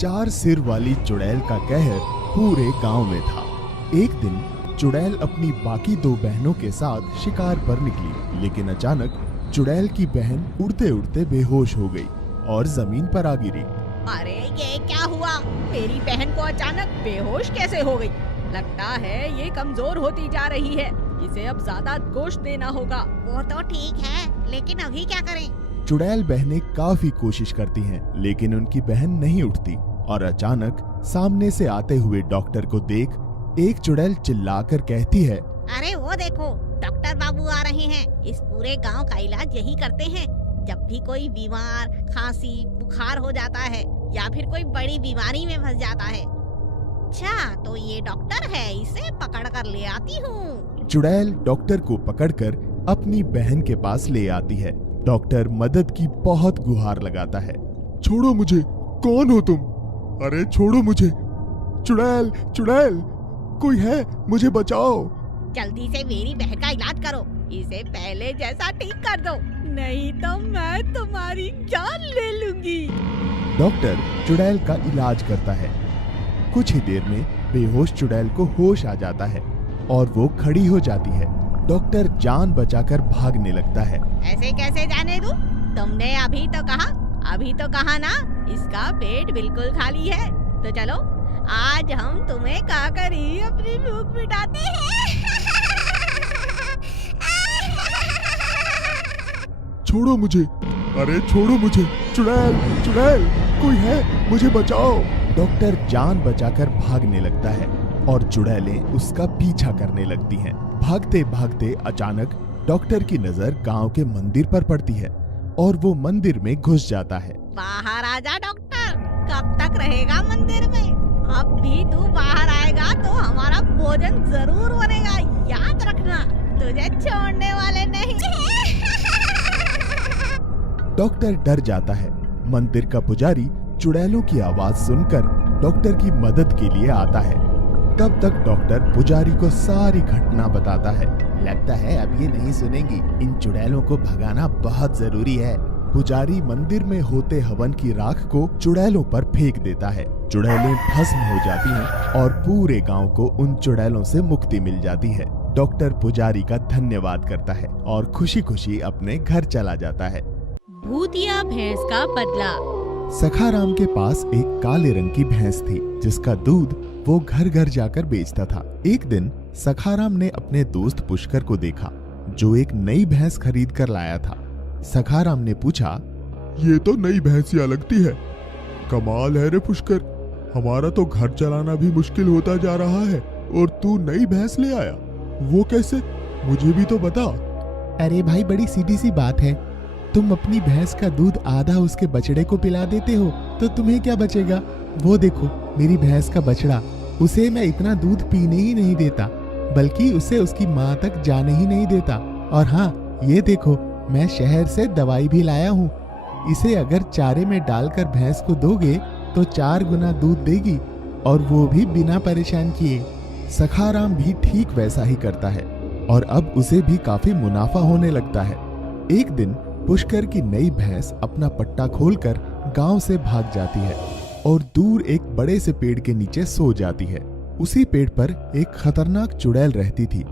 चार सिर वाली चुड़ैल का कहर पूरे गांव में था। एक दिन चुड़ैल अपनी बाकी दो बहनों के साथ शिकार पर निकली, लेकिन अचानक चुड़ैल की बहन उड़ते उड़ते बेहोश हो गई और जमीन पर आ गिरी। अरे ये क्या हुआ? मेरी बहन को अचानक बेहोश कैसे हो गई? लगता है ये कमजोर होती जा रही है। इसे अब ज्यादा गोश्त देना होगा। वो तो ठीक है, लेकिन अभी क्या करें? चुड़ैल बहनें काफी कोशिश करती हैं, लेकिन उनकी बहन नहीं उठती और अचानक सामने से आते हुए डॉक्टर को देख एक चुड़ैल चिल्लाकर कहती है, अरे वो देखो, डॉक्टर बाबू आ रहे हैं। इस पूरे गांव का इलाज यही करते हैं। जब भी कोई बीमार, खांसी, बुखार हो जाता है या फिर कोई बड़ी बीमारी में फंस जाता है। अच्छा, तो ये डॉक्टर है, इसे पकड़ कर ले आती हूँ। चुड़ैल डॉक्टर को पकड़कर अपनी बहन के पास ले आती है। डॉक्टर मदद की बहुत गुहार लगाता है। छोड़ो मुझे, कौन हो तुम? अरे छोड़ो मुझे, चुड़ैल चुड़ैल, कोई है, मुझे बचाओ। जल्दी से मेरी बहन का इलाज करो। इसे पहले जैसा ठीक कर दो, नहीं तो मैं तुम्हारी जान ले लूंगी। डॉक्टर चुड़ैल का इलाज करता है। कुछ ही देर में बेहोश चुड़ैल को होश आ जाता है और वो खड़ी हो जाती है। डॉक्टर जान बचाकर भागने लगता है। ऐसे कैसे जाने दूं? तुमने अभी तो कहा ना, इसका पेट बिल्कुल खाली है। तो चलो, आज हम तुम्हें खाकर ही अपनी भूख मिटाते हैं। छोड़ो मुझे, अरे छोड़ो मुझे, चुड़ैल चुड़ैल, कोई है, मुझे बचाओ। डॉक्टर जान बचाकर भागने लगता है और चुड़ैलें उसका पीछा करने लगती हैं। भागते भागते अचानक डॉक्टर की नजर गांव के मंदिर पर पड़ती है और वो मंदिर में घुस जाता है। बाहर आजा डॉक्टर, कब तक रहेगा मंदिर में? अब भी तू बाहर आएगा तो हमारा भोजन जरूर बनेगा, याद रखना, तुझे छोड़ने वाले नहीं। डॉक्टर डर जाता है। मंदिर का पुजारी चुड़ैलों की आवाज सुनकर डॉक्टर की मदद के लिए आता है। तब तक डॉक्टर पुजारी को सारी घटना बताता है। लगता है अब ये नहीं सुनेंगी, इन चुड़ैलों को भगाना बहुत जरूरी है। पुजारी मंदिर में होते हवन की राख को चुड़ैलों पर फेंक देता है। चुड़ैलें भस्म हो जाती हैं और पूरे गांव को उन चुड़ैलों से मुक्ति मिल जाती है। डॉक्टर पुजारी का धन्यवाद करता है और खुशी खुशी अपने घर चला जाता है। भूतिया भैंस का बदला। सखाराम के पास एक काले रंग की भैंस थी, जिसका दूध वो घर घर जाकर बेचता था। एक दिन सखाराम ने अपने दोस्त पुष्कर को देखा, जो एक नई भैंस खरीद कर लाया था। सखाराम ने पूछा, ये तो नई भैंसिया लगती है। कमाल है रे पुष्कर, हमारा तो घर चलाना भी मुश्किल होता जा रहा है और तू नई भैंस ले आया, वो कैसे? मुझे भी तो बता। अरे भाई, बड़ी सीधी सी बात है। तुम अपनी भैंस का दूध आधा उसके बछड़े को पिला देते हो तो तुम्हें क्या बचेगा? वो देखो, मेरी भैंस का बछड़ा, उसे मैं इतना दूध पीने ही नहीं देता, बल्कि उसे उसकी माँ तक जाने ही नहीं देता। और हाँ, ये देखो, मैं शहर से दवाई भी लाया हूँ। इसे अगर चारे में डालकर भैंस को दोगे तो 4 गुना दूध देगी, और वो भी बिना परेशान किए। सखाराम भी ठीक वैसा ही करता है और अब उसे भी काफी मुनाफा होने लगता है। एक दिन पुष्कर की नई भैंस अपना पट्टा खोलकर गांव से भाग जाती है और दूर एक बड़े से पेड़ के नीचे सो जाती है। उसी पेड़ पर एक खतरनाक चुड़ैल रहती थी।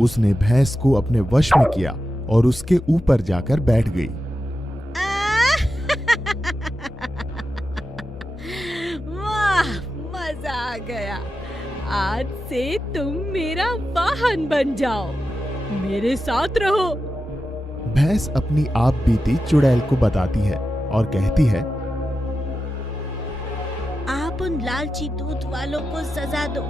उसने भैंस को अपने वश में किया और उसके ऊपर जाकर बैठ गई। वाह, मजा आ गया। आज से तुम मेरा वाहन बन जाओ, मेरे साथ रहो। भैंस अपनी आप बीती चुड़ैल को बताती है और कहती है, आप उन लालची दूध वालों को सजा दो।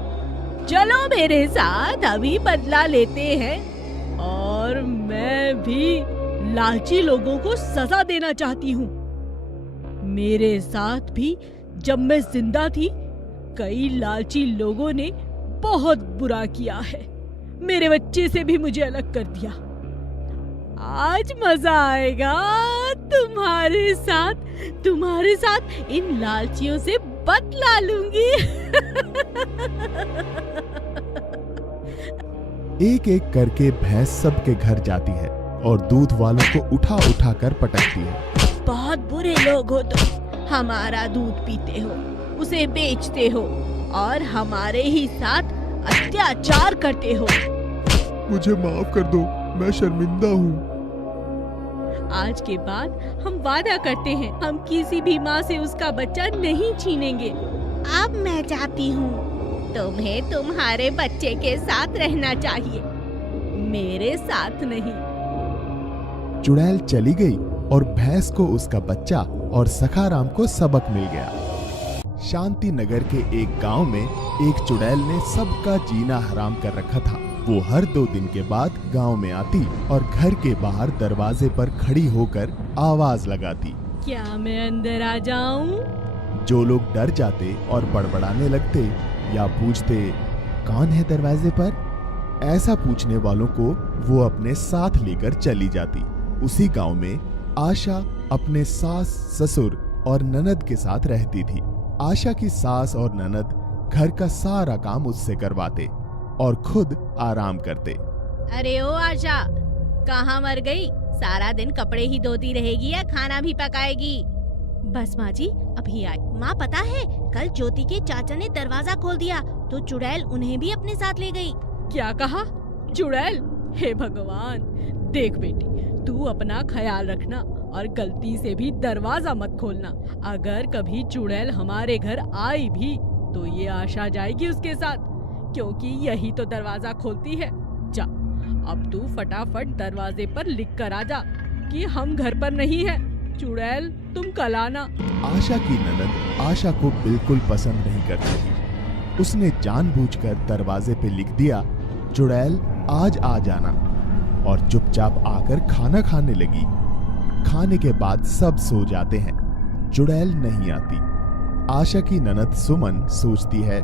चलो मेरे साथ, अभी बदला लेते हैं। और मैं भी लालची लोगों को सजा देना चाहती हूँ। मेरे साथ भी जब मैं जिंदा थी, कई लालची लोगों ने बहुत बुरा किया है। मेरे बच्चे से भी मुझे अलग कर दिया। आज मजा आएगा तुम्हारे साथ इन लालचियों से बदला लूंगी। एक एक करके भैंस सबके घर जाती है और दूध वालों को उठा उठा कर पटकती है। बहुत बुरे लोग हो तुम, हमारा दूध पीते हो, उसे बेचते हो और हमारे ही साथ अत्याचार करते हो। मुझे माफ कर दो, मैं शर्मिंदा हूँ। आज के बाद हम वादा करते हैं, हम किसी भी माँ से उसका बच्चा नहीं छीनेंगे। अब मैं जाती हूँ। तुम्हें तुम्हारे बच्चे के साथ रहना चाहिए, मेरे साथ नहीं। चुड़ैल चली गई और भैंस को उसका बच्चा और सखाराम को सबक मिल गया। शांति नगर के एक गांव में एक चुड़ैल ने सबका जीना हराम कर रखा था। वो हर 2 दिन के बाद गांव में आती और घर के बाहर दरवाजे पर खड़ी होकर आवाज लगाती। क्या मैं अंदर आ जाऊं? जो लोग डर जाते और बड़बड़ाने लगते या पूछते कौन है दरवाजे पर, ऐसा पूछने वालों को वो अपने साथ लेकर चली जाती। उसी गांव में आशा अपने सास, ससुर और ननद के साथ रहती थी। आशा की सास और ननद घर का सारा काम उससे करवाते और खुद आराम करते। अरे ओ आशा, कहाँ मर गई? सारा दिन कपड़े ही धोती रहेगी या खाना भी पकाएगी? बस माँ जी, अभी आई। माँ पता है, कल ज्योति के चाचा ने दरवाजा खोल दिया तो चुड़ैल उन्हें भी अपने साथ ले गई। क्या कहा? चुड़ैल? हे भगवान! देख बेटी, तू अपना ख्याल रखना और गलती से भी दरवाजा मत खोलना। अगर कभी चुड़ैल हमारे घर आई भी तो ये आशा जाएगी उसके साथ, क्योंकि यही तो दरवाजा खोलती है। जा, अब तू फटाफट दरवाजे पर लिख कर आ जा कि हम घर पर नहीं है। चुड़ैल, तुम कल आना। आशा की ननद आशा को बिल्कुल पसंद नहीं करती थी। उसने जानबूझकर दरवाजे पे लिख दिया, चुड़ैल आज आ जाना, और चुपचाप आकर खाना खाने लगी। खाने के बाद सब सो जाते हैं, चुड़ैल नहीं आती। आशा की ननद सुमन सोचती है,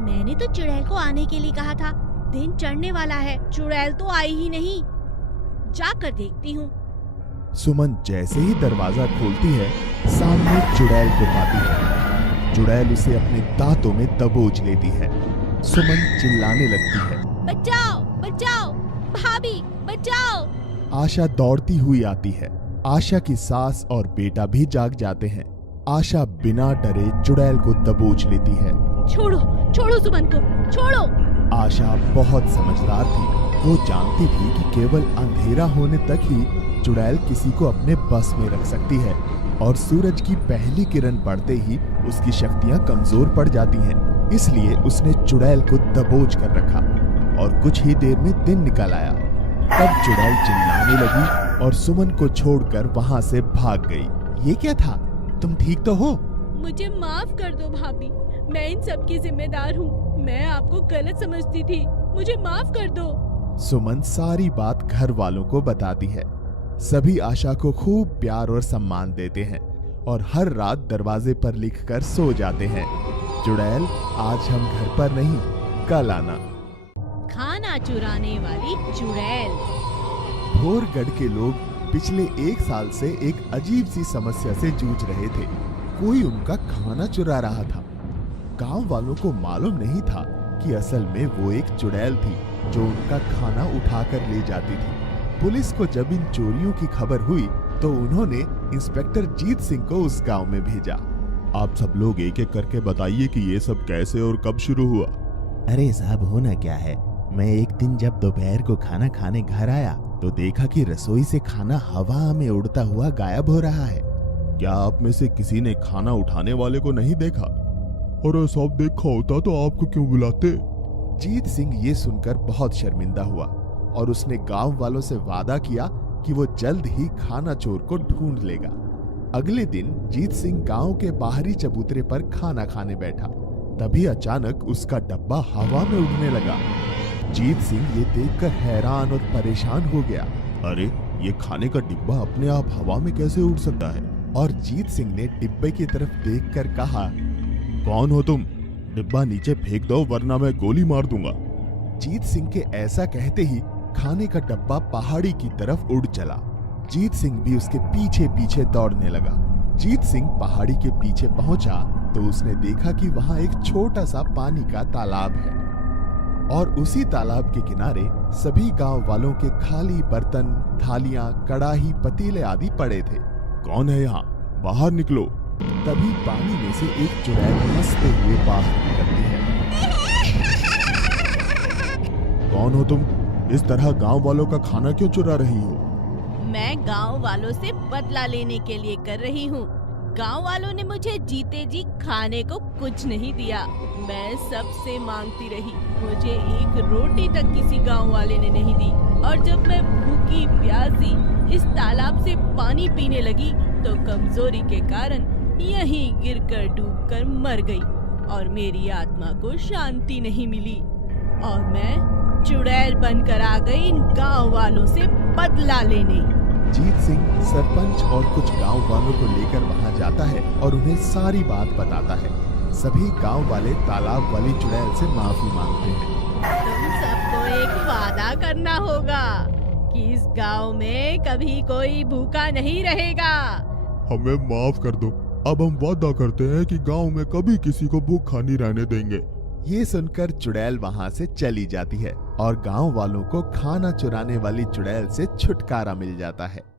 मैंने तो चुड़ैल को आने के लिए कहा था, दिन चढ़ने वाला है, चुड़ैल तो आई ही नहीं। जाकर देखती हूँ। सुमन जैसे ही दरवाजा खोलती है, सामने चुड़ैल को पाती है। चुड़ैल उसे अपने दांतों में दबोच लेती है। सुमन चिल्लाने लगती है, बचाओ बचाओ, भाभी बचाओ। आशा दौड़ती हुई आती है। आशा की सास और बेटा भी जाग जाते हैं। आशा बिना डरे चुड़ैल को दबोच लेती है। छोड़ो, छोड़ो सुमन को, छोड़ो। आशा बहुत समझदार थी। वो जानती थी कि केवल अंधेरा होने तक ही चुड़ैल किसी को अपने बस में रख सकती है, और सूरज की पहली किरण पड़ते ही उसकी शक्तियां कमजोर पड़ जाती हैं। इसलिए उसने चुड़ैल को दबोच कर रखा और कुछ ही देर में दिन निकल आया। तब चुड़ैल चिल्लाने लगी और सुमन को छोड़कर वहां से भाग गई। ये क्या था? तुम ठीक तो हो? मुझे माफ कर दो भाभी, मैं इन सब की जिम्मेदार हूँ। मैं आपको गलत समझती थी, मुझे माफ कर दो। सुमन सारी बात घर वालों को बताती है। सभी आशा को खूब प्यार और सम्मान देते हैं और हर रात दरवाजे पर लिखकर सो जाते हैं, चुड़ैल आज हम घर पर नहीं, कल आना। खाना चुराने वाली चुड़ैल। भोरगढ़ के लोग पिछले 1 साल से एक अजीब सी समस्या से जूझ रहे थे। कोई उनका खाना चुरा रहा था। गांव वालों को मालूम नहीं था कि असल में वो एक चुड़ैल थी जो उनका खाना उठाकर ले जाती थी। पुलिस को जब इन चोरियों की खबर हुई तो उन्होंने इंस्पेक्टर जीत सिंह को उस गांव में भेजा। आप सब लोग एक एक करके बताइए कि ये सब कैसे और कब शुरू हुआ। अरे साहब, होना क्या है, मैं एक दिन जब दोपहर को खाना खाने घर आया तो देखा कि रसोई से खाना हवा में उड़ता हुआ गायब हो रहा है। क्या आप में से किसी ने खाना उठाने वाले को नहीं देखा? अरे सब देखा होता तो आपको क्यों बुलाते? जीत सिंह ये सुनकर बहुत शर्मिंदा हुआ और उसने गांव वालों से वादा किया कि वो जल्द ही खाना चोर को ढूंढ लेगा। अगले दिन जीत सिंह गांव के बाहरी चबूतरे पर खाना खाने बैठा। तभी अचानक उसका डब्बा हवा में उड़ने लगा। जीत सिंह ये देखकर हैरान और परेशान हो गया। अरे ये खाने का डिब्बा अपने आप हवा में कैसे उड़ सकता है? और जीत सिंह ने डिब्बे की तरफ देखकर कहा, कौन हो तुम? डिब्बा नीचे फेंक दो वरना मैं गोली मार दूंगा। जीत सिंह के ऐसा कहते ही खाने का डब्बा पहाड़ी की तरफ उड़ चला। जीत सिंह भी उसके पीछे पीछे दौड़ने लगा। जीत सिंह पहाड़ी के पीछे पहुंचा तो उसने देखा कि वहां एक छोटा सा पानी का तालाब है और उसी तालाब के किनारे सभी गांव वालों के खाली बर्तन, थालियां, कड़ाही, पतीले आदि पड़े थे। कौन है यहाँ? बाहर निकलो, तभी पानी में से एक चुड़ैल हंसते हुए बाहर निकलती है। कौन हो तुम? इस तरह गांव वालों का खाना क्यों चुरा रही हो? मैं गांव वालों से बदला लेने के लिए कर रही हूँ। गांव वालों ने मुझे जीते जी खाने को कुछ नहीं दिया। मैं सबसे मांगती रही, मुझे एक रोटी तक किसी गांव वाले ने नहीं दी। और जब मैं भूखी प्यासी इस तालाब से पानी पीने लगी तो कमजोरी के कारण यहीं गिरकर डूबकर मर गई और मेरी आत्मा को शांति नहीं मिली और मैं चुड़ैल बनकर आ गई इन गांव वालों से बदला लेने। जीत सिंह सरपंच और कुछ गांव वालों को लेकर वहां जाता है और उन्हें सारी बात बताता है। सभी गांव वाले तालाब वाली चुड़ैल से माफी मांगते हैं। तुम सबको एक वादा करना होगा कि इस गांव में कभी कोई भूखा नहीं रहेगा। हमें माफ कर दो। अब हम वादा करते हैं कि गांव में कभी किसी को भूखा नहीं रहने देंगे। ये सुनकर चुड़ैल वहां से चली जाती है और गांव वालों को खाना चुराने वाली चुड़ैल से छुटकारा मिल जाता है।